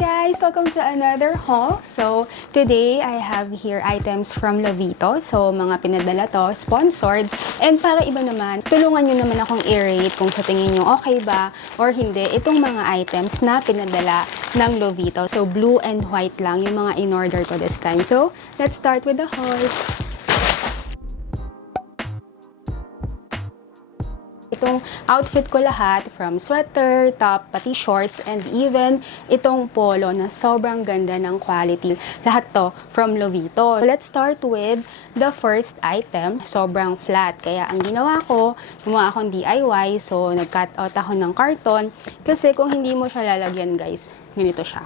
guys! Welcome to another haul. So, today I have here items from Lovito. So, mga pinadala to, sponsored. And para iba naman, tulungan nyo naman akong i-rate kung sa tingin nyo okay ba or hindi itong mga items na pinadala ng Lovito. So, blue and white lang yung mga in-order ko this time. So, let's start with the haul. Itong outfit ko lahat, from sweater, top, pati shorts, and even itong polo na sobrang ganda ng quality. Lahat to from Lovito. Let's start with the first item. Sobrang flat. Kaya ang ginawa ko, gumawa akong DIY. So, nag-cut out ako ng karton. Kasi kung hindi mo siya lalagyan, guys, ganito siya.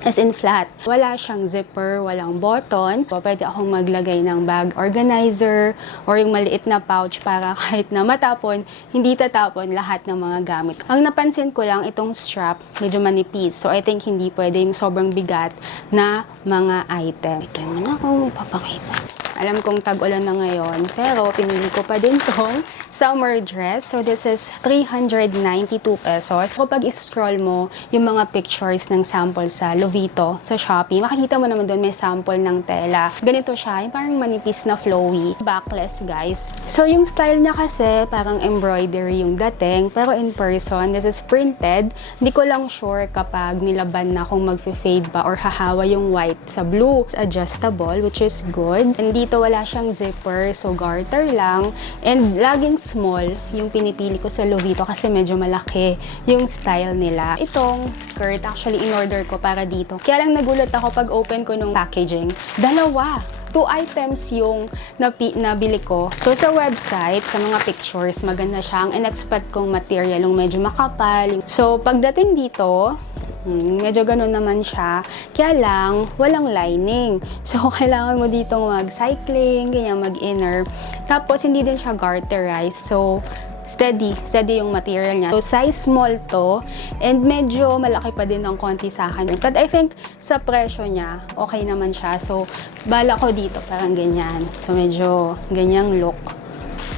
As in flat. Wala siyang zipper, walang button. So, pwede akong maglagay ng bag organizer or yung maliit na pouch para kahit na matapon, hindi tatapon lahat ng mga gamit. Ang napansin ko lang, itong strap, medyo manipis. So, I think hindi pwede yung sobrang bigat na mga item. Ito yung muna akong papakita. Alam kong tag-ulan na ngayon, pero pinili ko pa din tong summer dress. So, this is 392 pesos. Kapag i-scroll mo yung mga pictures ng sample sa Lovito, sa Shopee, makikita mo naman doon may sample ng tela. Ganito siya, yung parang manipis na flowy. Backless, guys. So, yung style niya kasi, parang embroidery yung dating, pero in person, this is printed. Hindi ko lang sure kapag nilaban na kung mag-fade ba or hahawa yung white sa blue. It's adjustable, which is good. And dito wala siyang zipper, so garter lang. And laging small yung pinipili ko sa Lovito kasi medyo malaki yung style nila. Itong skirt, actually in-order ko para dito. Kaya lang nagulat ako pag open ko nung packaging. Dalawa! 2 items yung nabili ko. So, sa website, sa mga pictures, maganda siya. Ang in-expect kong material, yung medyo makapal. So, pagdating dito, medyo ganun naman siya. Kaya lang, walang lining. So, kailangan mo ditong mag-cycling, ganyan, mag-inner. Tapos, hindi din siya garterized. So, steady yung material niya. So, size small to, and medyo malaki pa din ng konti sa akin. But I think, sa presyo niya, okay naman siya. So, bala ko dito, parang ganyan. So, medyo ganyang look.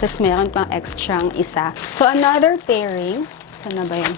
Tapos, meron pang extrang isa. So, another pairing. Saan na ba yun?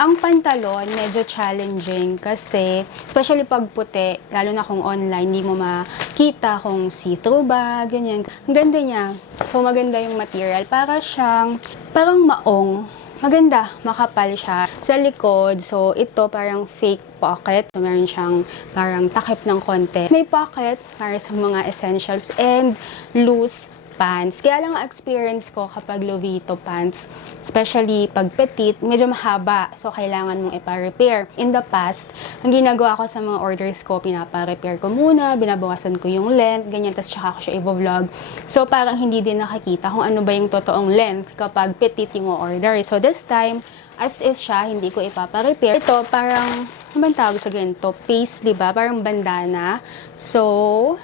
Ang pantalon, medyo challenging kasi, especially pag puti, lalo na kung online, hindi mo makita kung see-through ba, ganyan. Ang ganda niya. So, maganda yung material. Para siyang, parang maong. Maganda, makapal siya. Sa likod, so ito parang fake pocket. So, meron siyang parang takip ng konti. May pocket para sa mga essentials and loose pants. Kaya lang ang experience ko kapag Lovito pants, especially pag petite, medyo mahaba. So, kailangan mong ipa-repair. In the past, ang ginagawa ko sa mga orders ko, pinapa-repair ko muna, binabawasan ko yung length, ganyan, tapos tsaka ko siya i-vlog. So, parang hindi din nakakita kung ano ba yung totoong length kapag petite yung order. So, this time, as is siya, hindi ko ipapa-repair. Ito, parang, ano ba tawag sa ganito? Paisley ba? Parang bandana. So,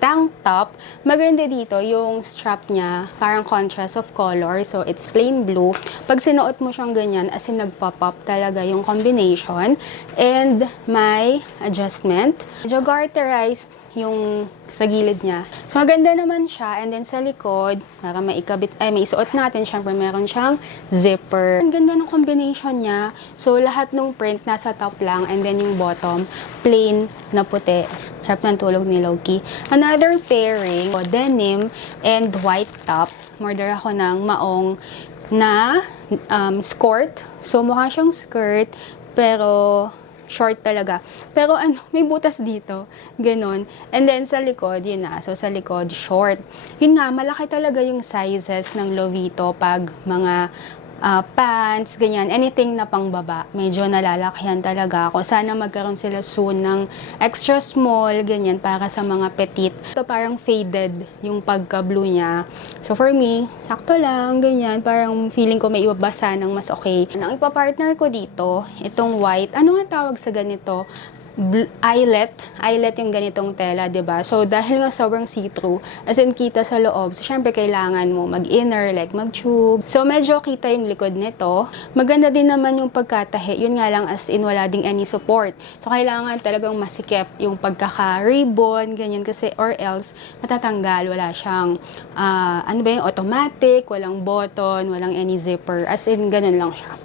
tank top. Maganda dito yung strap niya, parang contrast of color. So, it's plain blue. Pag sinuot mo siyang ganyan, as in nagpop-up talaga yung combination. And may adjustment. Medyo garterized yung sa gilid niya. So, maganda naman siya. And then sa likod, para maikabit, may isuot natin, syempre meron siyang zipper. Ang ganda ng combination niya. So, lahat ng print nasa top lang. And then yung bottom, plain na puti. Sarap ng tulog ni Loki. Another pairing, denim and white top. Order ako ng maong na skirt. So, mukha siyang skirt, pero short talaga. Pero may butas dito. Ganon. And then sa likod, yun na. So sa likod, short. Yun nga, malaki talaga yung sizes ng Lovito pag mga pants, ganyan, anything na pang baba. Medyo nalalakihan talaga ako. Sana magkaroon sila soon ng extra small, ganyan, para sa mga petite. Ito parang faded yung pagka-blue niya. So for me, sakto lang, ganyan. Parang feeling ko may ibabasa ng mas okay. Ang ipapartner ko dito, itong white. Ano nga tawag sa ganito? Eyelet yung ganitong tela, 'di ba? So dahil nga sobrang see-through, as in kita sa loob, so syempre kailangan mo mag-inner, like mag-tube. So medyo kita yung likod nito. Maganda din naman yung pagkatahi. Yun nga lang, as in wala ding any support. So kailangan talagang masikip yung pagkaka-ribbon, ganyan, kasi or else matatanggal. Wala siyang ano ba yung automatic, walang button, walang any zipper. As in ganun lang siya.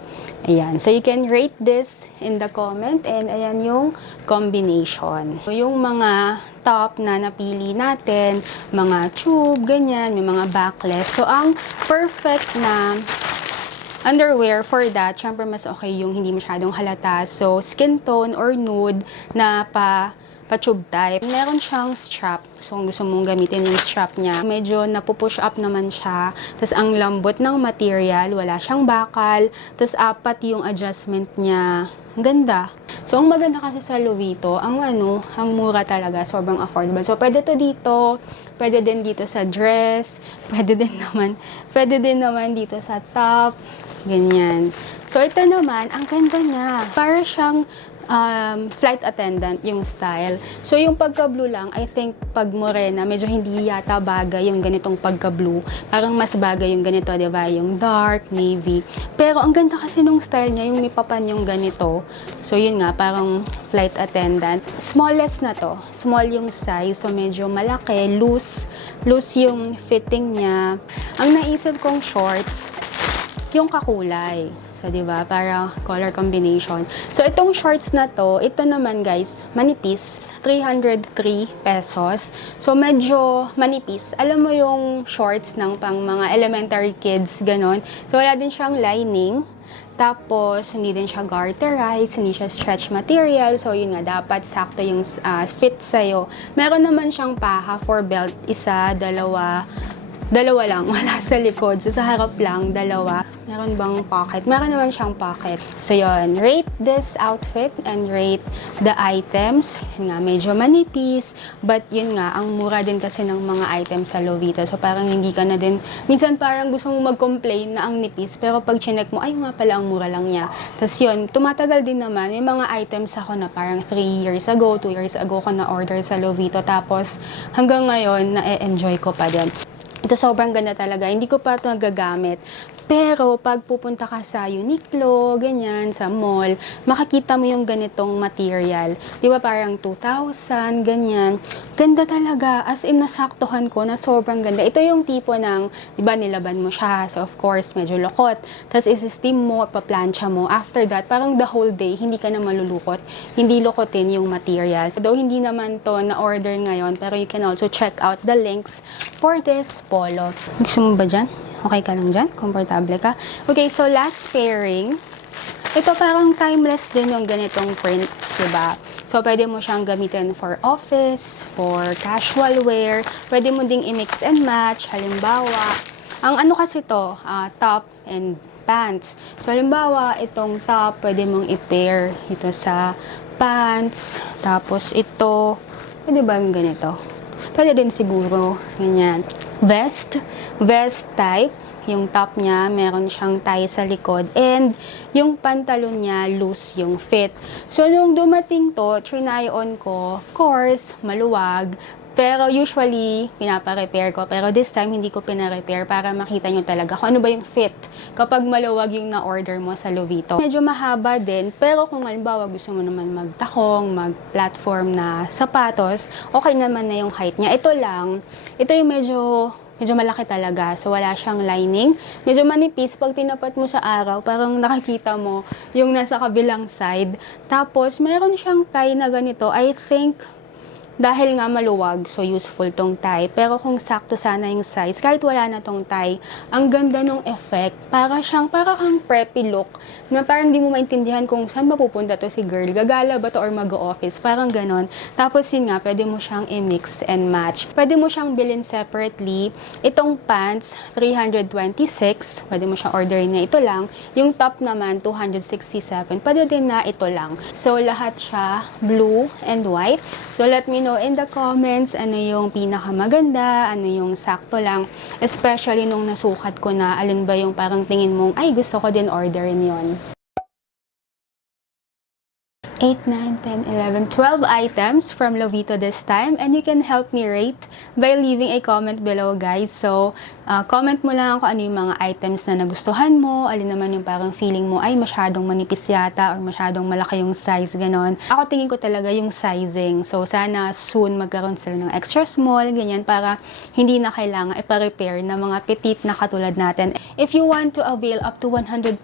Ayan. So, you can rate this in the comment and ayan yung combination. Yung mga top na napili natin, mga tube, ganyan, may mga backless. So, ang perfect na underwear for that, syempre mas okay yung hindi masyadong halata. So, skin tone or nude na pa-tube type. Meron siyang strap. So, kung gusto mong gamitin yung strap niya, medyo napupush up naman siya. Tapos, ang lambot ng material, wala siyang bakal. Tapos, apat yung adjustment niya. Ang ganda. So, ang maganda kasi sa Lovito, ang mura talaga, sobrang affordable. So, pwede to dito, pwede din dito sa dress, pwede din naman dito sa top, ganyan. So, ito naman, ang ganda niya. Para siyang flight attendant yung style. So, yung pagka-blue lang, I think pag morena, medyo hindi yata bagay yung ganitong pagka-blue. Parang mas bagay yung ganito, di ba? Yung dark, navy. Pero, ang ganda kasi nung style niya, yung may papan yung ganito. So, yun nga, parang flight attendant. Smallest na to. Small yung size. So, medyo malaki. Loose yung fitting niya. Ang naisip kong shorts, yung kakulay. So, di ba? Para color combination. So, itong shorts na to, ito naman guys, manipis. 303 pesos. So, medyo manipis. Alam mo yung shorts ng pang mga elementary kids, ganon. So, wala din siyang lining. Tapos, hindi din siya garterized, hindi siya stretch material. So, yun nga, dapat sakto yung fit sa'yo. Meron naman siyang paha for belt. Isa, dalawa lang, wala sa likod. So, sa harap lang, dalawa. Meron bang pocket? Meron naman siyang pocket. So, yun. Rate this outfit and rate the items. Yun nga, medyo manipis. But, yun nga, ang mura din kasi ng mga items sa Lovito. So, parang hindi ka na din, minsan parang gusto mo mag-complain na ang nipis. Pero pag chinek mo, ay nga pala, ang mura lang niya. Tapos, yun, tumatagal din naman. May mga items ako na parang 3 years ago, 2 years ago ko na-order sa Lovito. Tapos, hanggang ngayon, na-enjoy ko pa din. Ito sobrang ganda talaga. Hindi ko pa ito nagagamit. Pero pag pupunta ka sa Uniqlo, ganyan, sa mall, makakita mo yung ganitong material. Di ba parang 2,000, ganyan. Ganda talaga. As in, nasaktuhan ko na sobrang ganda. Ito yung tipo ng, di ba, nilaban mo siya. So, of course, medyo lokot. Tapos, isi-steam mo, paplansya mo. After that, parang the whole day, hindi ka na malulukot. Hindi lokotin yung material. Though, hindi naman to na-order ngayon, pero you can also check out the links for this polo. Gusto mo ba dyan? Okay ka lang dyan? Komportable ka? Okay, so last pairing. Ito parang timeless din yung ganitong print, diba? So, pwede mo siyang gamitin for office, for casual wear. Pwede mo ding i-mix and match. Halimbawa, ang ano kasi to, top and pants. So, halimbawa, itong top, pwede mong i-pair ito sa pants. Tapos ito, pwede ba yung ganito? Pwede din siguro, ganyan. Vest type. Yung top niya, meron siyang tie sa likod. And yung pantalon niya, loose yung fit. So, nung dumating to, trinay on ko, of course, maluwag. Pero usually, pinapa-repair ko. Pero this time, hindi ko pina-repair para makita nyo talaga kung ano ba yung fit kapag maluwag yung na-order mo sa Lovito. Medyo mahaba din, pero kung halimbawa gusto mo naman magtakong, mag-platform na sapatos, okay naman na yung height niya. Ito lang, ito yung medyo malaki talaga. So, wala siyang lining. Medyo manipis. Pag tinapat mo sa araw, parang nakikita mo yung nasa kabilang side. Tapos, meron siyang tie na ganito. I think, dahil nga maluwag, so useful tong tie. Pero kung sakto sana yung size, kahit wala na tong tie, ang ganda ng effect. Para kang preppy look na parang di mo maintindihan kung saan mapupunta to si girl. Gagala ba to or mag-office? Parang ganon. Tapos yun nga, pwede mo siyang i-mix and match. Pwede mo siyang bilhin separately. Itong pants, 326. Pwede mo siyang orderin na ito lang. Yung top naman, 267. Pwede din na ito lang. So, lahat siya blue and white. So, let me know in the comments ano yung pinakamaganda, ano yung sakto lang. Especially nung nasukat ko na alin ba yung parang tingin mong, ay gusto ko din orderin yon. 8, 9, 10, 11, 12 items from Lovito this time. And you can help me rate by leaving a comment below, guys. So, comment mo lang kung ano yung mga items na nagustuhan mo, alin naman yung parang feeling mo ay masyadong manipis yata or masyadong malaki yung size, ganon. Ako tingin ko talaga yung sizing. So, sana soon magkaroon sila ng extra small, ganyan, para hindi na kailangan ipa-repair na mga petite na katulad natin. If you want to avail up to 100%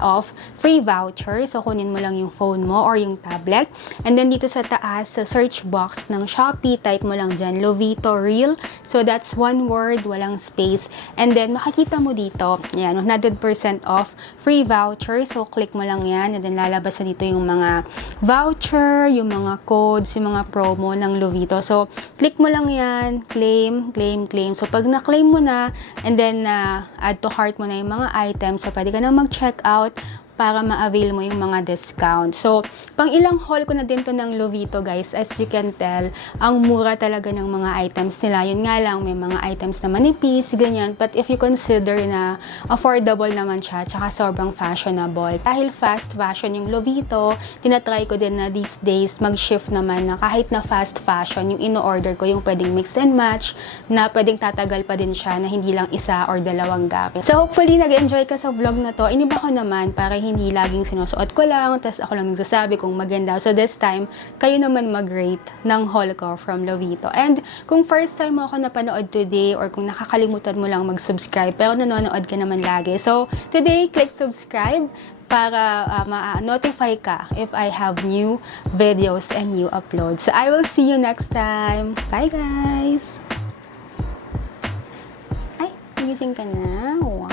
off free voucher, so kunin mo lang yung phone mo or yung tablet. And then dito sa taas, sa search box ng Shopee, type mo lang dyan, Lovito Real. So that's one word, walang space. And then makikita mo dito, yan, 100% off free voucher. So click mo lang yan and then lalabas na dito yung mga voucher, yung mga codes, yung mga promo ng Lovito. So click mo lang yan, claim, claim, claim. So pag na-claim mo na and then add to cart mo na yung mga items, so pwede ka na mag-check out para ma-avail mo yung mga discount. So, pang ilang haul ko na din to ng Lovito, guys. As you can tell, ang mura talaga ng mga items nila. Yun nga lang, may mga items na manipis, ganyan. But if you consider na affordable naman siya, tsaka sobrang fashionable. Dahil fast fashion yung Lovito, tinatry ko din na these days mag-shift naman na kahit na fast fashion, yung ino-order ko, yung pwedeng mix and match, na pwedeng tatagal pa din siya, na hindi lang isa or dalawang gamit. So, hopefully, nag-enjoy ka sa vlog na to. Iniba ko naman para hindi laging sinusuot ko lang, tapos ako lang nagsasabi kung maganda. So this time, kayo naman mag-rate ng haul ko from Lovito. And kung first time mo ako napanood today or kung nakakalimutan mo lang mag-subscribe pero nanonood ka naman lagi. So today, click subscribe para ma-notify ka if I have new videos and new uploads. So I will see you next time. Bye guys! Ay, nagising ka na. Wow!